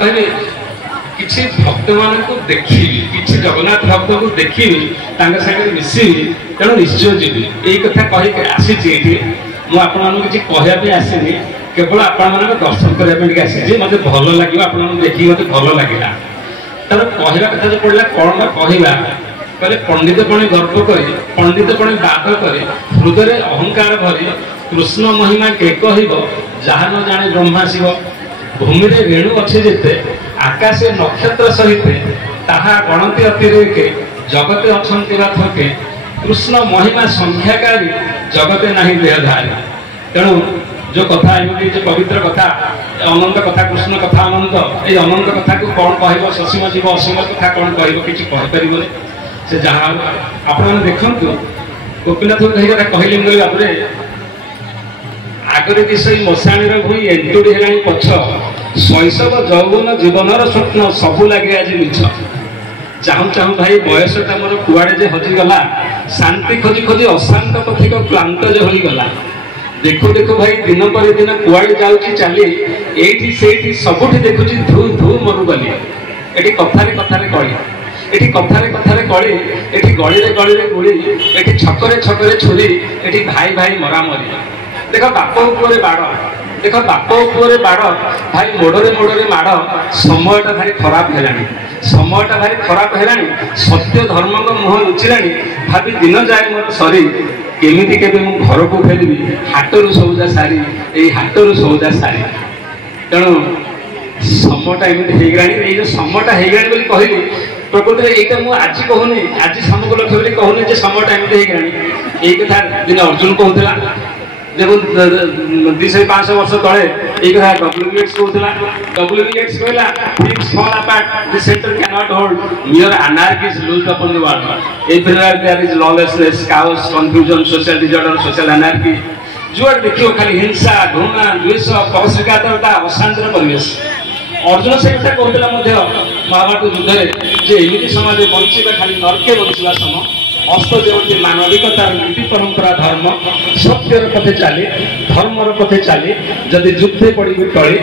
किसी भक्त मान को देखी किसी जगन्नाथ भक्त को देखी सागर मिसि तेणु निश्चय जी यही कथा कही आसी मुझे कहवाई आसनी केवल आपण दर्शन करने आसी मत भल लगे आप देखिए मत भल लगे तार कहवा कथा जो पड़ा कौन कहवा कहले पंडित पणे गर्व कर पंडित पणे बाध कर हृदय अहंकार भरी कृष्ण महिमा के कह जहाँ न जाने ब्रह्मा शिव भूमि रे रेणु अच्छे जेते आकाशे नक्षत्र सहित ताहा गणति अतिरेके जगते अछंती थके कृष्ण महिमा संख्याकारी जगते नहीं देहधारी। तेणु जो कथा एमती जो पवित्र कथा अनंत कथा कृष्ण कथा अनंत ये अनंत कथा को कौन कह ससीम जीव असीम कथा कौन कह कि कहीपर से जहाँ आपण देखु गोपीनाथ कहले मुझे बाबू आगरे दिशा मशाणी भई एंटुड़ी है पछ शैशव जौवन जीवनर स्वप्न सबू लगे आज मिछ चाहू चाहू भाई बयसटा मोर कुआड़े जे हजिगला शांति खोजी खोजी अशांत पथिक क्लांत जे होईगला देखो देखो भाई दिन पर दिन कुआड़े जाऊँगी चली एठी सेठी सबुठी देखुची धू धू मरुगली एठी कथारे कथारे कली एठी कथारे कथारे कली एठी गली रे गुड़ी एठी छकरे छकरे छुरी एठी भाई भाई मरामरी देख बाप उपरे बाड़ देख बाप उपरे बाड़ भाई मोड़े मोड़े माड़ समयटा भारी खराब है समयटा भारी खराब है सत्य धर्म को मुह लुचिला भाभी दिन जाए मोर सरी केमिति केबे मु घर को फेरबी हाटरू सौदा सारी ए हाटरू सौदा सारी तेणु समयटा एमती हो गला समयटा हो गला कहली प्रकृति में यहाँ मुझे आज कहूनी आज समग्र लक्ष्य कहूनी समयटा एमती हो गला यही कथा दिन अर्जुन कहला देखो 200-500 वर्ष तले ये कथा WBX कहला WBX कहला things fall apart the center cannot hold mere anarchy is loosed upon the world everywhere there is lawlessness chaos confusion social disorder social anarchy जुआर देखियो खाली हिंसा घृणा द्वेष परस्त्रीकातरता अशांतिर परिवेश अर्जुन से कथा कहला महाभारत युद्ध में एमती समाज बंचा खाली नरके बंचा सम अस्त जो मानविकतार नीति परंपरा धर्म सत्यर पथे चली धर्मर पथे चली जदि युद्धे पड़ी टली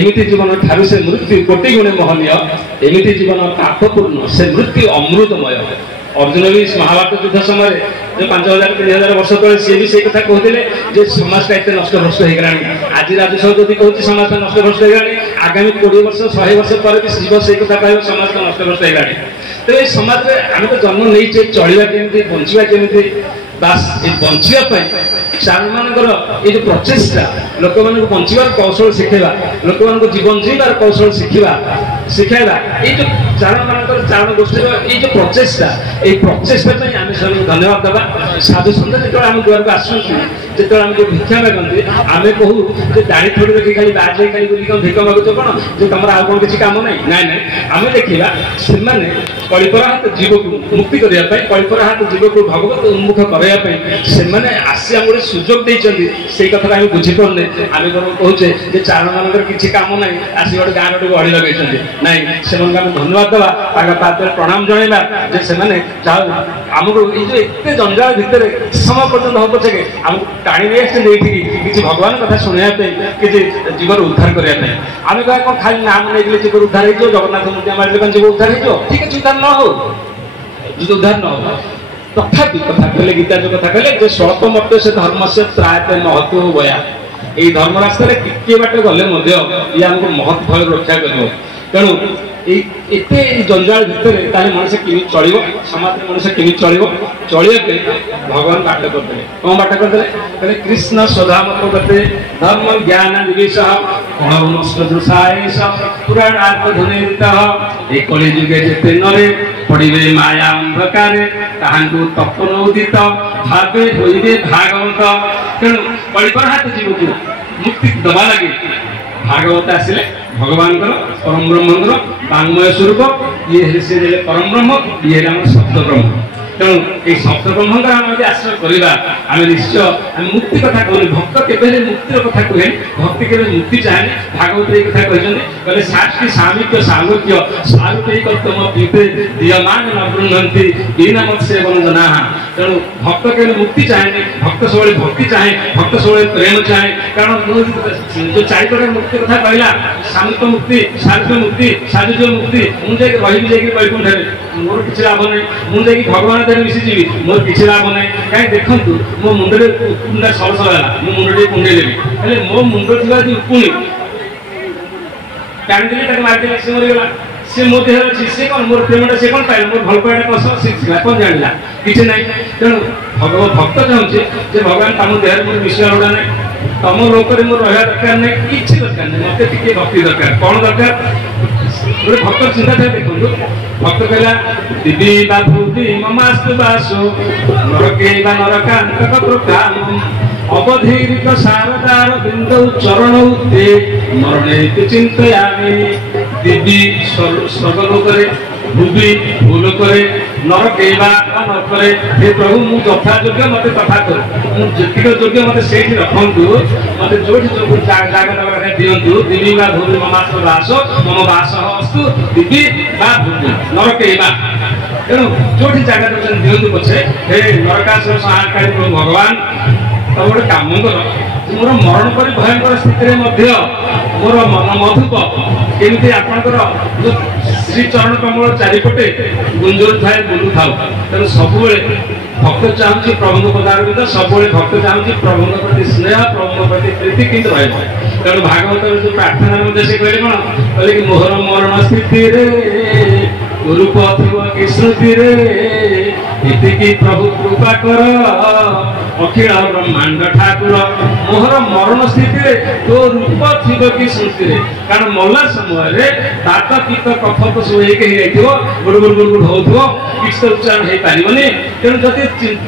एमती जीवन ठारू से मृत्यु कोटि गुणे महनीय एमती जीवन पापपूर्ण से मृत्यु अमृतमय अर्जुन भी महाभारत युद्ध समय जो 5000-3000 वर्ष तले सी भी से कथा कहते समाजटा एत नष्ट भ्रष्ट हो गला आज राजस्व जदि कहते समाजटा नष्ट भ्रष्ट हो गला आगामी 20 वर्ष 100 वर्ष पर भी जीव से कथा कह समाजटा नष्ट भ्रष्ट हो गला तो ये समाज में आम तो जन्म नहीं चलवा केमी बंचा केमी बास बचापी चारण मानकर ये प्रचेषा लोक मान बचार कौशल शिखेवा लोक मान जीवन जीवार कौशल शिखेवा ये जो चारण मान चारण गोष्ठी ये जो प्रचेषा ये प्रचेषा आम सब धन्यवाद देवा साधु सन्त जो आम द्वार को आसुँच जो आम जो भिक्षा मागते आम कहूँ दाढ़ी थोड़ी देखिए खाली बाज खाली भिक मागुच कौन जो तुम आउ कौन किसी कम ना ना ना आम देखा से कलिपराहात जीव को मुक्ति करने कलिपराहात जीव को भगवत उन्मुख करने आसी आम सुजोग से कथा आम बुझीपारे आम कहे चारण मान किसी कम ना आसी गोटे गाँव गोटे गढ़ी लगे ना से धन्यवाद देवा पाद प्रणाम जनवा से आमको ये जो जंजाल भितर समय पर्यटन हम पचे आमको टाणी नहीं किसी भगवान कथा शुणापी किसी जीवन उद्धार करने आम कह कौन खाली नाम नहीं जीवन उद्धार हो जगन्नाथ मूर्ति मारे जीवन उद्धार हो ठीक है उद्धार न हो उद्धार न हो तथापि कथा कहले गीता जो कथा कहले जो स्वल्प मत से धर्म से त्रायते महत्व बया ये धर्म रास्ता टिके बाट गले ये आमको महत्व भय रक्षा कर तेणु एते जंजाल भितर मनुष्य किमी चलो समाज में मनुष्य किमी चलो चलिए भगवान बाट करदे कौन बाट करदे कहले कृष्ण स्वधामत करते धर्म ज्ञान विवेश पुराणार्थधुनित एक युगे जेते नरे पड़े माया अंधकार ताहांकु तपन उदित भावे होइबे भागवत तेणु कलिपराहात जीव को मुक्ति दबा लगे भागवत आसिले भगवान परम ब्रह्म वांगमय स्वरूप ये से परम ब्रह्म ये सप्त ब्रह्म तेणु ये सप्त ब्रह्म आम आश्रय करवा आम निश्चय आम मुक्ति कथा कहूँ भक्त के मुक्तिर कथा कहे भक्ति के मुक्ति चाहे भागवत ये कथा कहते साक्षी सामिप्य सामर्थ्य सारूपैकत्वम पीते दीयमान न गृह्णन्ति दीनमत्सेवं जनाः तेणु भक्त के मुक्ति चाहे भक्त सब भक्ति चाहे भक्त सब प्रेम चाहे कारण जो चार प्रकार मुक्ति कथा कहला सामित्व मुक्ति शारीरिक मुक्ति शारीरिक मुक्ति मुझे रही वैकुंठ मोर किसी लाभ नहीं मुझे भगवान देह मिशीजी मोर किसी लाभ नहीं कहीं देखूँ मो मुंडे कुंडा सरसल है मो मुंडे कुंडे देवी मो मुंड थी उपुणी टाणीदेली मारिदेली से मरीगला से मो देह अच्छी से कौन मोर प्रेमटा से कौन पाइल मोर भल पाइटा कस शिखला कौन जाना किसी ना तेणु भक्त चाहूँगी भगवान तुम देह मोर मिशा गुड़ा ना तुम लोक मोर रहा दरकार ना किसी दरकार नहीं मत टे भक्ति दरकार कौन दरकार गोटे भक्त चिंता था देखो भक्त कहला दिवी बाधूति ममास्तु बासो नरके नरकांतक प्रकाम अवधीरित शारदार बिंदु चरण ते मरणे चिंतयामि दिवी स्वर्गलोक भूवि भूलोक नरके नरक हे प्रभु मु यथा योग्य मत तथा कर मुझे योग्य मत से रखु मत जो जगह दिंतु दिवी बा भूमि ममास्त्र बास मम बास अस्तु दिवी बा भूमि नरके तेणु जो जगह दिंतु पछे हे नरकासुर संहारकारी प्रभु भगवान तब गोटे कम कर मोर मरण पर भयंकर स्थिति मोर मन मधुप केमी आपंकर जो श्री चरण कमल चारिपटे गुंजर थाए बुलू था तेणु सब भक्त चाहूँगी प्रभु पदार्थ सब भक्त चाहूँगी प्रभु प्रति स्नेह प्रभु प्रति प्रीति कि तेणु भागवत जो प्रार्थना से कहले कौन कहले कि मोहर मरण स्थिति रूप थी स्मृति इतिकी प्रभु कृपा कर अखिल ब्रह्मांड ठाकुर मोहर मरण स्थिति तो रूप थी कि स्मृति कारण मला समय दात पित्त कफ तो सब एक गुड़ गुड़ गुड़ गुड़ हो किसी तो उच्चारण हो पारे तेणु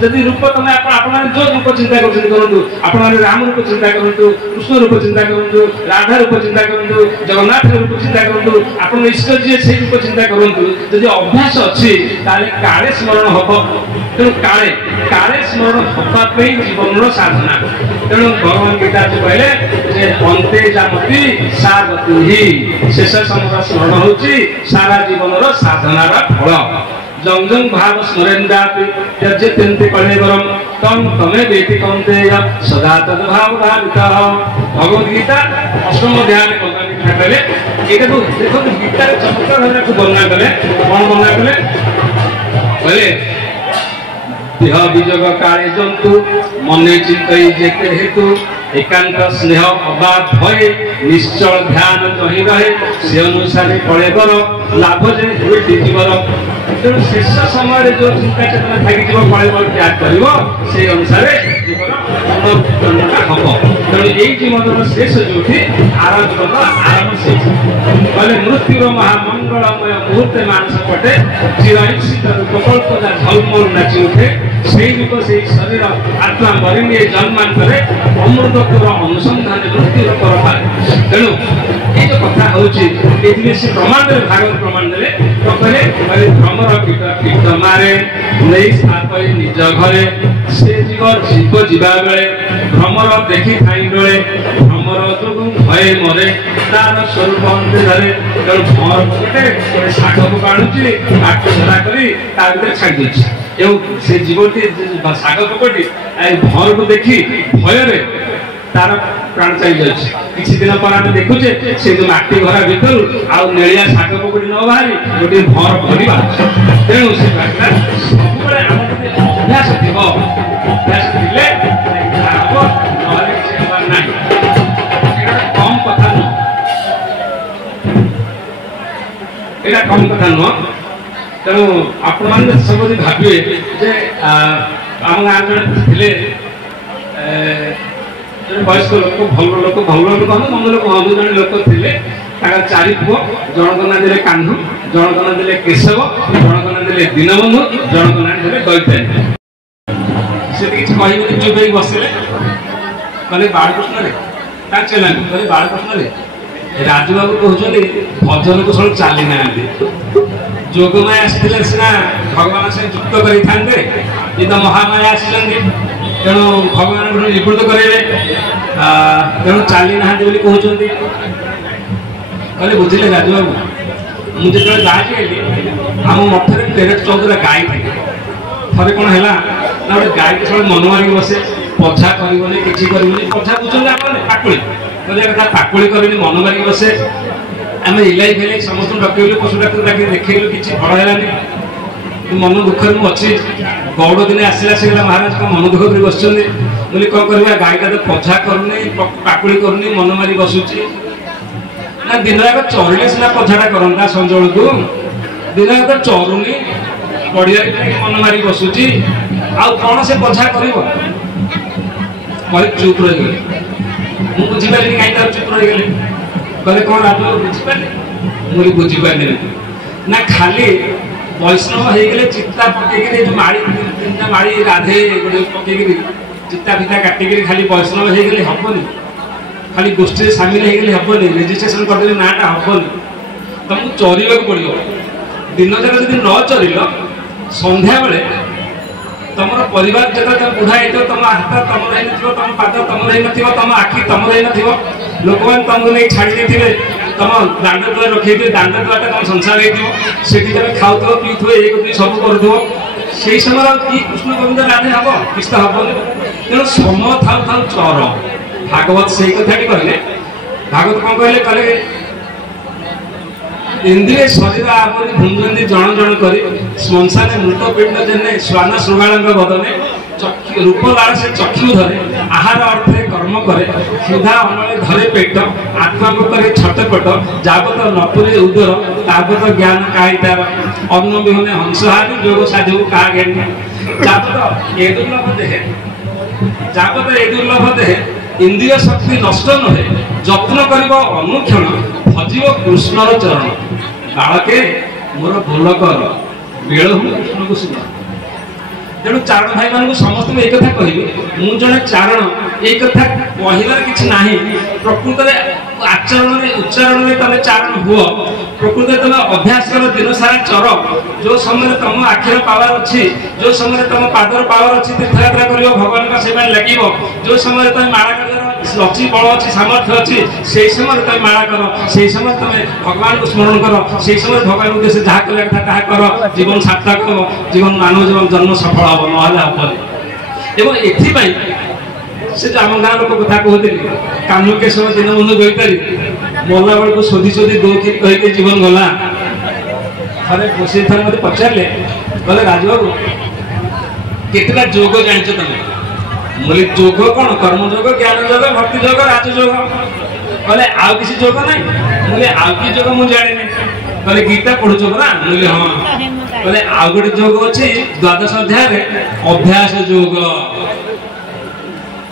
जदि रूप तुम आप जो रूप चिंता करूँ आप राम रूप चिंता करूँ कृष्ण रूप चिंता करूँ राधा रूप चिंता करूँ जगन्नाथ रूप चिंता करूँ आप इष्ट जी से रूप चिंता करूँ जदि अभ्यास अच्छी काले स्मरण हम तेणु काले काले स्मरण हाँपी जीवन साधना तेणु भगवान गीता जो कहले अंते जामती सा गति ही शेष समय स्मरण होची सारा जीवन साधनार फल जंग जंग भाव स्मरेन्दापि त्यज्य त्यन्ते कलेवरम तम तमे वेति कौन्तेय सदा तद भाव भावितः भगवद गीता अष्टम अध्याय में भगवान गीता कहले एटा तो देखो गीता रे चमत्कार भाବରେ को वर्णना कले कोन वर्णना कले कहले देह विजोग काले जंतु मने चिंतई जेते हेतु एकांत स्नेह अबाध भये निश्चल ध्यान जही रहे से अनुसार फले बर लाभ जे हुए जीवन तेणु शेष समय जो चिंता चेतना थी फले बर त्याग कर से अनुसार जीवन पुनर्जन्मटा हम तेणु यही जीवन शेष जो आर जीवन आरंभ से कहले मृत्युर महामंगलमय मुहूर्ते मानस पटे चिरईक्षित प्रकल्प झलमल नाची उठे से रूप से शरीर आत्मा मरिंगे जन्मांतरे अमृतपुर अनुसंधान मृत्यु पर पाए तेणु ये जो कथा होची से प्रमाण दे भागवत प्रमाण दे तो कहले भ्रमर कीट मारे नहीं स्थापय निज घरे से जीव जीवा बेले भ्रमर देखी खाई बेले भ्रमर जो भय मरे तार स्वरूप अंत धरे तेणु भ्रमर गोटे शाख को काढ़ुची काट धरा करी छाड़ी देउछि से जीवटी शाख पकटी भर को देखी भय तार प्राण चली जाए किसी दिन पर आम देखुचे से जो माटी घरा भर आउ नेलिया शाख पकड़ी न बाहरी गोटे भर भरी बाहर तेणु से सब अभ्यास थी अभ्यास थे कम कथा नुह यहाँ कम कथा नुह तेणु आपण सब भावे आम गाँव जड़े वयस्क लोक भल लोक हम मन लोक हम जड़े लोक थे चारि पुओ जनक ना दे कान्हू जनक ना दे केशव जनक ना दे दीनबंधु जनक ना दे दैत्यायन से किसी कहबे चुप हो बसले कहले बालकृष्ण रे चेला कहले बालकृष्ण रे राजूबाबू कहते भजन कुशल चली ना जोगमाया आसते सीना भगवान से युक्त करते ये तो महामाया आसी तेणु भगवान निवृत्त करेंगे तेणु चली ना कहते कहले बुझे राजूबाबू मुझे जो गाँव आम मठ में 13-14 गाई थे थे कौन है ना गोटे गाई सब मन मारिक बसे पछा करनी किसी करनी पछा बुझे आप पाकुड़ी कहले कथा पाकुड़ी करनी मन मारिक बसे आम इलाई फेलाई समस्त डकैलु पशु डाक्तर डाक देखल किसी फल है मन दुख अच्छी गौड़ दिन आसला से महाराज का मन दुख कर बस बोली कौन कर गाईटा तो पछा करनी पाकुड़ी करनी मन मारी बसुची ना दिन जाक चरले सीना पछाटा करता संजल को दिन जाक चरुनी पड़िया मन मारी बसुची आण से पछा कर चुप रही मुझे बुझीपारे कहीं चुप रही गले कहले कौन आप बुझीपारे मुझे बुझीपारे ना खाली वैष्णव हो गले चित्ता पकईकि जो माड़ी तीन माड़ी राधे गोटे पकईकि चित्ता फिता काटिक खाली वैष्णव हो गले हेनी खाली गोष्ठी सामिल हो गले हेनी रेजिस्ट्रेशन करदे नाटा हेनी तुमको चरवा पड़ो दिन जाक जब न चरिल संध्या बेले तुम परिवार जब बुढ़ा हो तुम हाथ तुम रही तुम पाद तुम रही तुम आखि तुम रही लोक मैंने तुमको नहीं छाड़ी दे तुम दांड दुआ रखे दांड दुआटा तुम संसार होती तुम खाऊ पीथु ये सब कर समय कि कृष्ण गोविंद राधे हम किस्त हम तेणु समय था था चर भागवत से कथाटी कहले भागवत कौन कहले कहले इंद्रिय शरीर आपरी भुंजती जन जन कर श्मशाने मृत पिंड जेने श्वान श्रृगाण बदने रूप लाल से चक्षु धरे आहार अर्थे कर्म करे क्षुधा अनले धरे पेट आत्मा को करे छटपट जाबत नपुरे उदर ताबत ज्ञान काई तार अन्न विहने हंसहारी जोग साधु का ज्ञान जाबत ए दुर्लभ देहे जाबत ए दुर्लभ देहे इंद्रिय शक्ति नष्ट नहे जत्न करिब अनुक्षण भजिब कृष्णर चरण बालके मोर भूल कर बेल कृष्ण को सुन तेणु चारण भाई मान समस्त एक कथा कह मु जड़े चारण एक कथा कहलार कि ना प्रकृत में आचरण में उच्चारण में तुम चारण हुआ प्रकृत में तुम अभ्यास कर दिन सारा चर जो समय तुम आखिर पावर अच्छी जो समय तुम पादर पावर अच्छी तीर्थयात्रा कर भगवान का सेवा लगे जो समय तुम माला कर लक्ष्मी बल अच्छी सामर्थ्य अच्छी से समय तुम माला कर से समय तुम भगवान को स्मरण कर से समय भगवान उद्देश्य जहाँ करा कथा कर जीवन सार्थक जीवन मानव जीवन जन्म सफल हम ना एवं एथपाई से जो आम गाँव लोक कथा कहते कामुकेश्वर दिन बंधु गईतारी मरला बेलू शोधी शोधी दो कही जीवन गला थे बस थे मत पचारे कहले राजबाबू केतटा जोग जान तुम बोले जोग कौन कर्म जोग ज्ञान जोग भक्ति जोग राजयोग कहले आउ किसी जोग ना बोले आउ कि जोग मुझे जाने कहले गीता पढ़ुच ना बोले हाँ कहले आउ गोटे जोग अच्छी द्वादश अध्याय अभ्यास जोग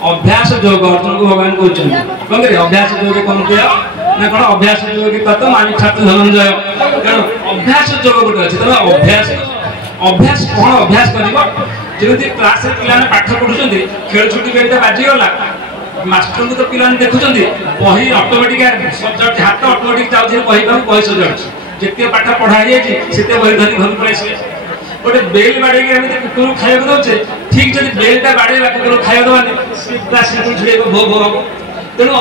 अभ्यास योग अर्जुन को भगवान कहते कौन कर अभ्यास योग कौन किया ना कौन अभ्यास योग तत्व मानिक छात्र धनंजय तेणु अभ्यास योग गोटे अच्छे तुम अभ्यास अभ्यास कौन अभ्यास कर जमी क्लास पिला पाठ पढ़ुं खेल छुट्टी बेटा बाजीगला मास्टर को तो पिला देखुं बही अटोमेटिक हाथ अटोमेटिक जाऊँ बही पाक बही सजाड़ जिते पाठ पढ़ाई से बही धरी घर पड़े गोटे बेल बाड़े कुकुर खाया दौचे ठीक जब बेलटा बाड़ेगा कुकुर खाया दबानी छुड़े भो भो हम तेणु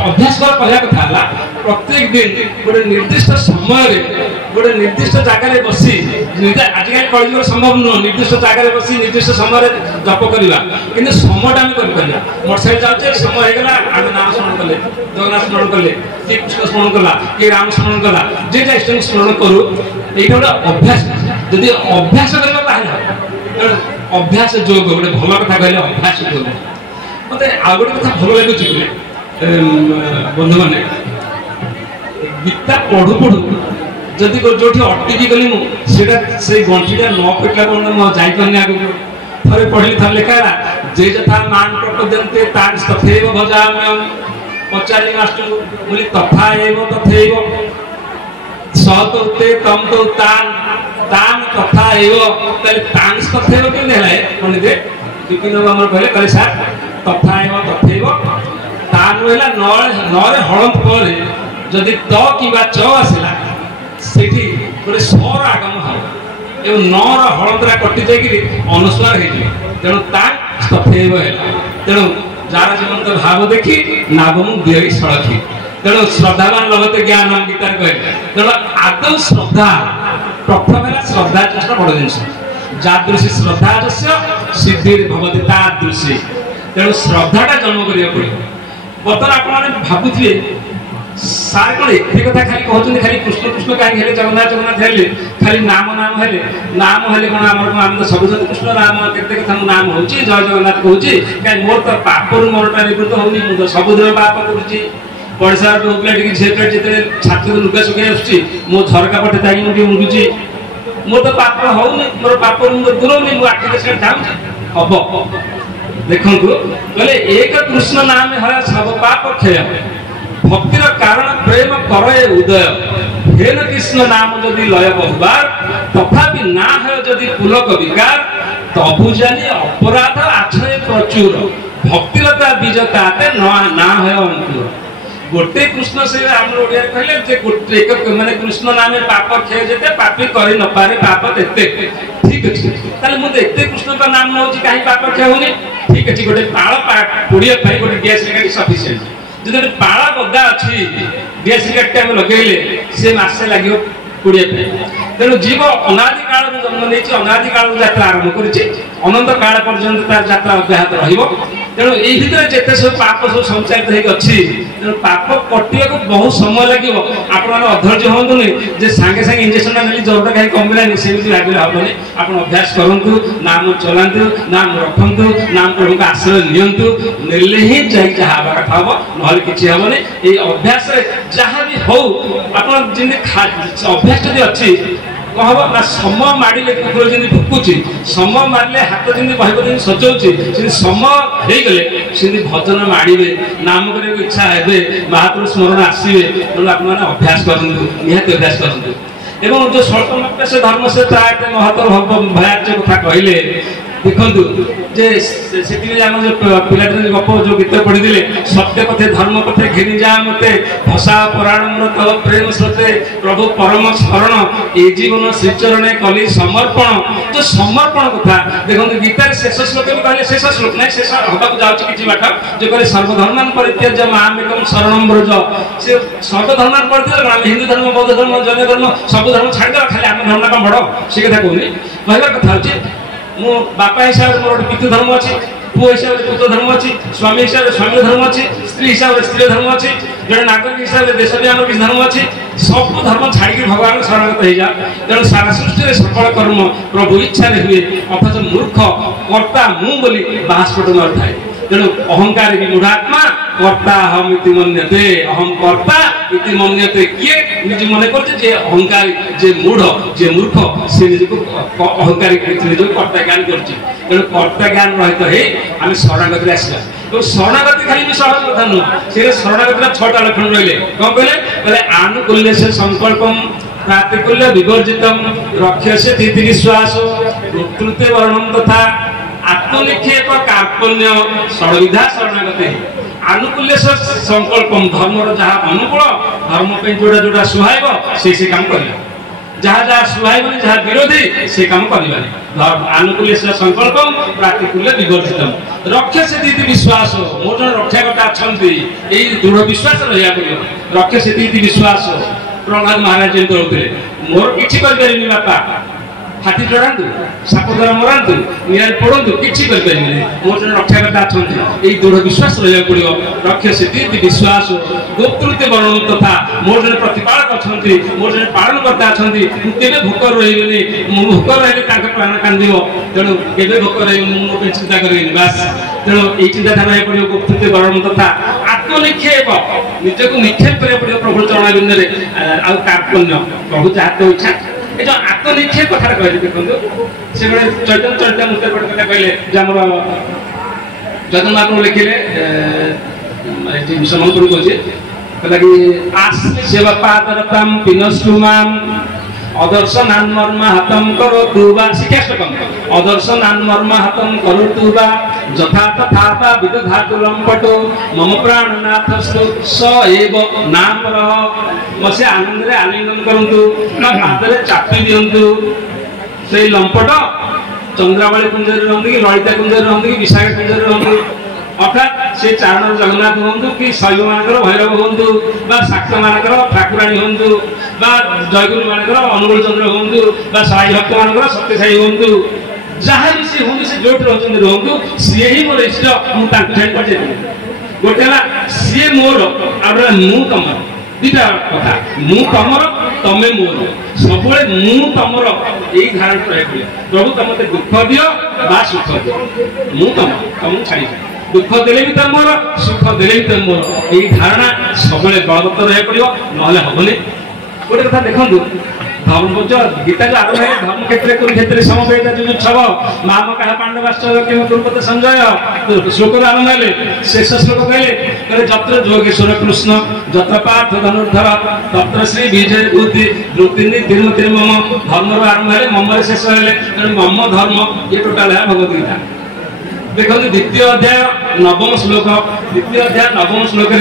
अभ्यास कहला कथा प्रत्येक दिन गोटे निर्दिष्ट समय गोटे निर्दिष्ट जगह बसी आजिकल कल संभव नुह निर्दिष्ट जगह बसी निर्दिष्ट समय जप करवा कि समयटा आम कर मोटरसाइकेल जाऊे समय होगा आम नाम स्मरण कले जगन्नाथ स्मरण कले किए कृष्ण स्मरण कला किए राम स्मरण कला जे इष्ट स्मरण करूँ यहाँ गोटे अभ्यास जदि अभ्यास कर अभ्यास जोग गोटे भल कथा कहले अभ्यास जोग मत आ गोटे कथा भल लगुच बंधु मैंने गीता पढ़ु पढ़ु जदि जो अटकी गली मुझे से गंठीटा न पिटला कौन जापारे आगे थे पढ़ी थे लिखा जे यथा मान प्रपद्यन्ते तान् तथैव भजाम्यहम् पचारि मास्टर बोली तथा एव तथैव स तो ते तम तो तान् तान् तथा एव ताले तान् तथैव के नेला पंडित विपिन बाबू कहले कहले सर तथा एव तथैव तान् वेला नरे हळंत परे जदि त किबा च आसिला सेठी गोटे स्वर आगम हो एवं नर हलंतरा कटि जाकि अनुस्वार हो तेणु तथैव तेणु जार जीवन तो भाव देखी नागमु दिय सड़खी तेणु श्रद्धावान लभते ज्ञान गीतार कहे तेणु आदौ श्रद्धा प्रथम है श्रद्धा चेष्टा बड़ जिन जादृशी श्रद्धा सिद्धिर्भवति तादृशी तेणु श्रद्धाटा जन्म करिया पड़े बर्तमान आप भावुए सार कौन एक कथा खाली कहते खाली कृष्ण कृष्ण कहीं जगन्नाथ जगन्नाथ हेले खाली नाम नाम हेले कौन आम तो सब कृष्ण नाम केते कथा नाम हो जय जगन्नाथ कहूँ कहीं मोर तो पापर मोरटा निवृत्त होनी मुझे सबुदिन पाप करुच्ची पड़सा पिला टी झील पे जिते छात्र लुगा सुखाई आसूँ मो झरका पटे जाई मुझे मुंडुची मोर तो पाप होनी मोर पाप दूर होनी मुझे आखिर से चाहूँ हम देखु कहले एक कृष्ण नाम है सब पाप क्षय भक्तिर कारण प्रेम करे उदय हेन कृष्ण नाम जदि लय बहुबार तथापि ना है जदि पुलक विकार तबु जानी अपराध आछय प्रचुर भक्तिरता बीजताते ना है अंकुर गोटे कृष्ण से आम ओडिया कहले जे गोटे एक माने कृष्ण नाम पाप क्षय जेते पापी करि न पारे पाप तेते ठीक अछि ताले मु एते कृष्ण का नाम न होची काहे पाप क्षय होनी ठीक अछि गोटे पाळ पुड़िया पई गोटे गैस गाड़ी सफिशिएंट जो पाला गदा अच्छी गैस गाड़ी आम लगेले सी मसे लगे पुड़िया तेणु जीव अनादि काल जन्म नहीं अनादि काल यात्रा आरंभ करनंत काल पर्यंत तार यात्रा अब्याहत तेणु यही भितर जिते सब पाप सब संचालित अच्छी तेणु पाप कटिया बहुत समय लगे आप अधैर्य हूँ जे सांगे सांगे इंजेक्शन नहीं ज्वर कहीं कमिलानी सेमती भाविले हेनी आप अभ्यास करूँ नाम चलातु नाम रखु नाम प्रभु को आश्रय निले ही जहाँ हवा कथा हम ना कि हेनी ये अभ्यास जहाँ भी हो आप अभ्यास जब अच्छी कौन हम ना समय मारे कुकुर जमी भुकुची समय मारे हाथ जमी बहब जमी सजाऊे समय हो गले भजन माड़े नाम कर इच्छा हे महापुरुष स्मरण आसवे तेणु आप अभ्यास करूँ निहत अभ्यास करूँ एवं जो स्वल्प से धर्म से प्राय महत्व भयार्य कथा कहले देखु जे पिला गप जो गीत पढ़ी सत्य पथे धर्म पथे घिनी जा मते भसा पुराण मृत प्रेम स्रोते प्रभु परम स्मरण ए जीवन श्रीचरणे कली समर्पण जो समर्पण कथा देखो गीतार शेष श्लोक भी कहले शेष श्लोक ना शेष हवा जाऊँगी किसी बाट जो कहले सर्वधर्मान परित्यज्य मामेकं शरणं व्रज से सर्वधर्मान परित्यज्य हिंदू धर्म बौद्ध धर्म जैन धर्म सब धर्म छाड़ खाली आम धर्म कम बड़ से कथा कहूनी कहला कथा हूँ मो बापा हिसाब से मोर पितृ धर्म अच्छी पुओ हिसाब से पुत्र धर्म अच्छी स्वामी हिसाब से स्वामी धर्म अच्छी स्त्री हिसाब से स्त्री धर्म अच्छी जड़े नागरिक हिसाब से देश भी आम किसी धर्म अच्छी सब धर्म छाड़ी भगवान शरणगत हो जा तेणु सारा सृष्टि सकल कर्म प्रभु इच्छा हुए अथच मूर्ख कर्ता मु बोली बाहस्फोट न थाए तेणु अहंकार भी मूढ़ात्मा कर्ता अहम इति मन्यते अहम कर्ता इति मन्यते किए निज मन कर अहंकारी जे मूढ़ जे मूर्ख से निज को अहंकारी निज कर्ता ज्ञान करेणु कर्ता ज्ञान रहित है आम शरणागति आसला तो शरणागति खाली भी सहज कथा नुह से शरणागति 6टा लक्षण रही कौन कहले आनुकूल्य से संकल्पम प्रातिकूल्य विवर्जितम रक्ष्यसे तिथि विश्वास उत्कृते वर्णम तथा आत्मनिक्षेप कार्पण्य षडविधा शरणागति आनुकूल्य से संकल्पम धर्म जहाँ अनुकूल धर्म पे जोड़ा जोड़ा सुहाइब से काम कर जहाँ जहाँ सुहाइबनी जहाँ विरोधी से काम कर आनुकूल्य से संकल्पम प्रातिकूल्य विवर्जितम रक्ष्य से दीदी विश्वास मोर जन रक्षाकर्ता अच्छा दृढ़ विश्वास रहा पड़ो रक्ष्य से दीदी विश्वास प्रहलाद महाराज जमी कहते मोर कि बापा हाथी चढ़ातु साप द्वारा मरातु निआर पड़ू किसी मोर जन रक्षाकर्ता अच्छा ये दृढ़ विश्वास रहा पड़ो रक्ष्य से दीदी विश्वास गोप्तृत्य वर्णन तथा मोर जन प्रतिपालक अच्छा मोर जन पालनकर्ता अच्छा मुझे भोक रही भोक रही प्राण कांद तेणु के भोक रही चिंता करें बास तेणु ये चिंताधारा रहा पड़ो गोप्तृत्य वर्णन तथा आत्मनिक्षेप निजक निक्षेप करा पड़ो प्रभु चरणाबिंद कार्पण्य प्रभु जहाँ तो इच्छा ये जो आत्मनिक्षेप कथा कहले देखो से गोटे चैतन्य चरितामृत गोटे कथा कहले जगन महाप्रभु लिखिले समलपुर कहला कि आस्मि सेवा पादरताम पिनस्तुमाम अदर्शनान् मर्म हतम करोतु वा शिक्षाष्टकम अदर्शनान् मर्म हतम करोतु वा यथा तथा विदधातु लंपटो मम प्राणनाथस्तु स एव नाम रह मसे आनंद रे आलिंगन करंतु ना हाथरे चापी दियंतु से लंपट चंद्रावली कुंज रे रहंतु कि ललिता कुंज रे रहंतु कि विशाखा कुंज रे रहंतु अर्थात से चारण जगन्नाथ हूँ कि शैव मान भैरव हूँ शाक्त मान ठाकुराणी हूँ जयगुरु मान अनुकूल चंद्र हूँ साई भक्त मान सत्यसाई हूँ जहाँ भी सी हूँ से जो रुहतु सी ही मोर इष्ट मुझे पठे गोटे सी मोर आ मु तुम दुटा कथा मु तुमर तमें मोर सब मु तुमर यही धारणा रहा प्रभु तुम मत दुख दियो बा सुख दियो मु तुमको छाड़ी दुख देले भी तुम मोर सुख देले भी तुम मोर यही धारणा सब बलवत्तर रहा पड़ो ना हेनी गोटे कथा देखो धर्म गीता जो आरंभ है धर्म क्षेत्र कुरुक्षेत्र समवेत जुजुत्सव माम कहा पांडवाश्चर्य किम कुरुपते संजय श्लोक आरंभ है शेष श्लोक कहले जत्र जोगेश्वर कृष्ण जत्र पार्थ धनुर्धर तत्र श्री विजय भूति द्रुतिनि तिरुमति मम धर्म आरंभ है मम शेष है मम धर्म ये टोटाल है भगवद गीता देखो द्वितीय अध्याय नवम श्लोक द्वितीय अध्याय नवम श्लोक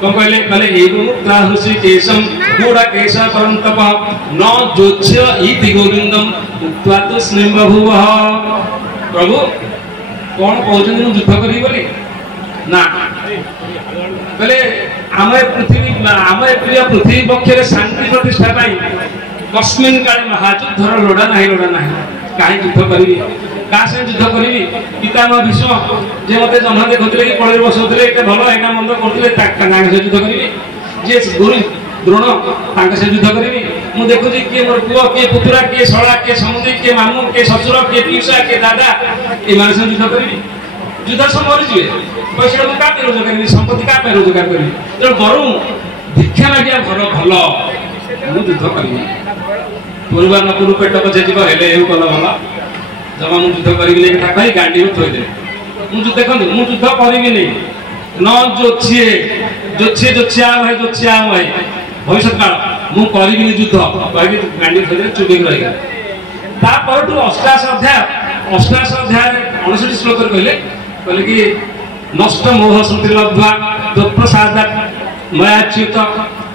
कौन कहले कहले एवं ऋषिकेशम गूढ़ केश परंतप न जोच्य इति गोविंदम उक्त्वा तो स्नेह बभुवः प्रभु कौन कहउछन युद्ध करी बोली ना कहले आमे पृथ्वी आमे प्रिय पृथ्वी पक्षरे शांति प्रतिष्ठा पाई कस्मिन काले महायुद्धर लोड़ा नाही काहे युद्ध करी का से युद्ध करी पितामह भीष्म जे मते जन्म देखुले कि कोळे बसुले एटा भलो एटा मंद करथले ताका से युद्ध करी जे गुरु द्रोण तांका से युद्ध करी मु देखु जे के मोर पुओ के पुत्रा के सळा के समुद्री के मामू के ससुर के पिसा के दादा ए माने से युद्ध करी युद्ध से मरि जिवे पैसा मु का पे रोजगार करी संपत्ति का पे रोजगार करी तो बरु भिक्षा मागिया घर भलो मु युद्ध करी पूर्वा न पूर्व पेट पछे जीव हेले एउ कला भला जब मुझे युद्ध करी कही गांडी में थोड़ी दे मुझे देखो मुझे युद्ध करी न जो छे भाई भविष्य काल मुझे करी युद्ध कही गांडी थोड़ी दे चुप रही तापर अष्टाश अध्याय 69 श्लोक कहले कि नष्ट मोह स्मृति लब्ध्वा तत्प्रसादात् मयाच्युत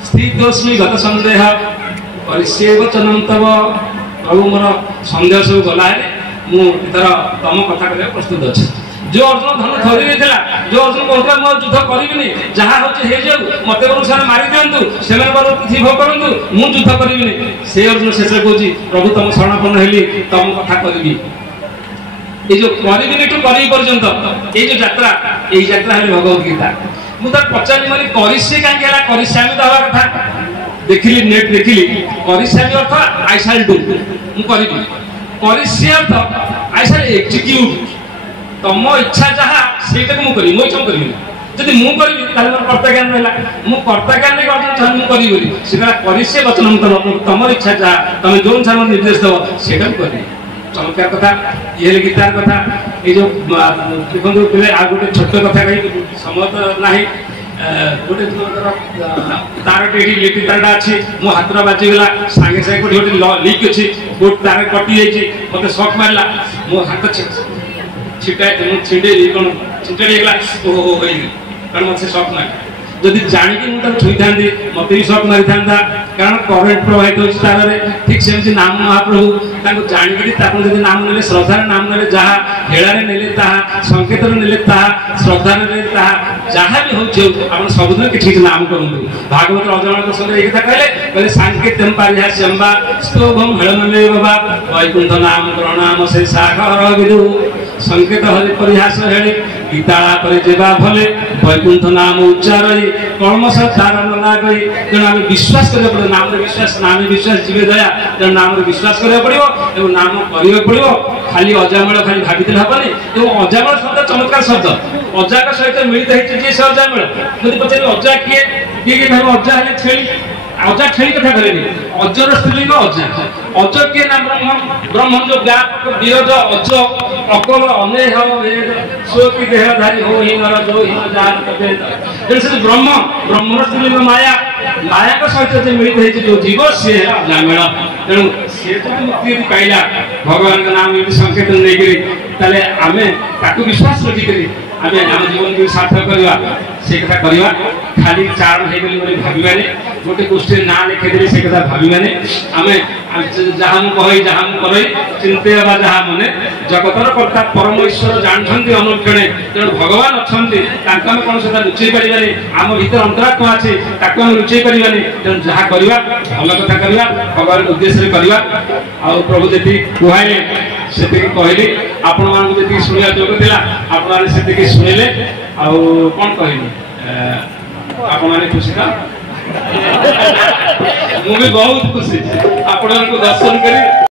स्थितोस्मि गत संदेह परिस्ये वचनं तव प्रभु मोर संदेह सब गला है मुझे तुम कथा कहने प्रस्तुत अच्छे जो अर्जुन धन धरी नहीं जो अर्जुन कहता मैं युद्ध करी जहाँ हो मत अनुसार मारी दिंतु से पृथ्वी भोग करूँ मुझे युद्ध करी से अर्जुन शेष कौच प्रभु तुम शरणापन्न हेली तुम कथा करी ये जो करी टू करी पर्यंत ये जो यात्रा यही यात्रा है भगवद गीता मुझे पचारि मानी करिष्ये कहीं करिष्यामि तो हवा कथा देखिली नेट देखिली करिष्यामि अर्थ आई शैल डू मु करी करिष्ये अर्थ आई शैल एक्जिक्यूट तुम इच्छा जहाँ सेटा को करी मो इच्छा करी जदि मु करी ताले मोर कर्ता ज्ञान रहला मु कर्ता ज्ञान ले अर्थ चाहे मु करी बोली सेटा करिष्ये वचनम तुम इच्छा जहाँ तुम जो अनुसार निर्देश दब सेटा करी चमत्कार कथा ये गीतार कथा ये जो देखो पहले आ गोटे छोट कथा कही समय तो ना गोटे तार इलेक्ट्रिक तारटा अच्छी मो हाथ बाजिगला सागे सागे गोटे लिक अच्छी गोटे तार कटि जाइए मत शक मारला मो हाथ छिटा छिंडे कौन छिंटागला ओहो कारण मत शक मार जदि जाणी मुझे छुई था मत भी शक मारी था कारण करेन्ट प्रवाहित हो तार ठीक सेमती नाम महाप्रभु जाणी जब नाम ने श्रद्धार नाम ने जहाँ हेलारे ने संकेत ने श्रद्धा ने जहाँ भी हो सबुद कि नाम करूँ भागवत अजमल प्रसंग एक कथा कहले सांकेत्यम पारिहास्यम स्तोभम हेलनमे बाबा वैकुंठ नाम प्रणाम से सागर विदु संकेत हरि परिहास हेले गीताला पर जेबा भले वैकुंठ नाम उच्चारई कर्मश तार न लागई तेणु आम विश्वास करिया पड़े नाम विश्वास नाम विश्वास जीवे दया तेणु नाम विश्वास करिया पड़ो एवं नाम करिया पड़ो खाली अजामल खाली भाभी हेनी एवं अजामल शब्द चमत्कार शब्द अजा सहित मिलित होती से अजामल जब पचारे अजा किए किए भाव अजा है छेली अजा छेली कथा करेनि अजर स्त्रीलिंग अजा अज किए ना ब्रह्म ब्रह्म जो व्यापक विरज अज अकल अनेह शोकी देहधारी हो ही नर जो ही जान कते ब्रह्म ब्रह्म स्त्रीलिंग माया माया का सहित जो मिलित होती जो जीव सी है अजामेल तेणु सी तो मुक्ति पाइला भगवान का नाम ये संकेत नहीं आम ताकू विश्वास रखिक आम आम जीवन को सार्थक करवा से कथा करवा खाली चारण हो भावानी गोटे गोष्ठी ना लिखिदेवी से कथा भावानी आम जहाँ कही जहाँ कई चिंते जहाँ मने जगतर कर्ता परम ईश्वर जानते अनुक्षणे तेणु भगवान अच्छा कौन से लुचई पारे आम भर अंतरात्मा अच्छे ताकू आम लुचई पारे तेणु जहाँ करवा भल कथा करवा भगवान उद्देश्य करवा आ प्रभु जी कहले से कहली आपण मान जी शुणा जोग था आपण से शुणिले आउ कौन कहली आपण खुशी था मुझे बहुत खुशी आपण दर्शन कर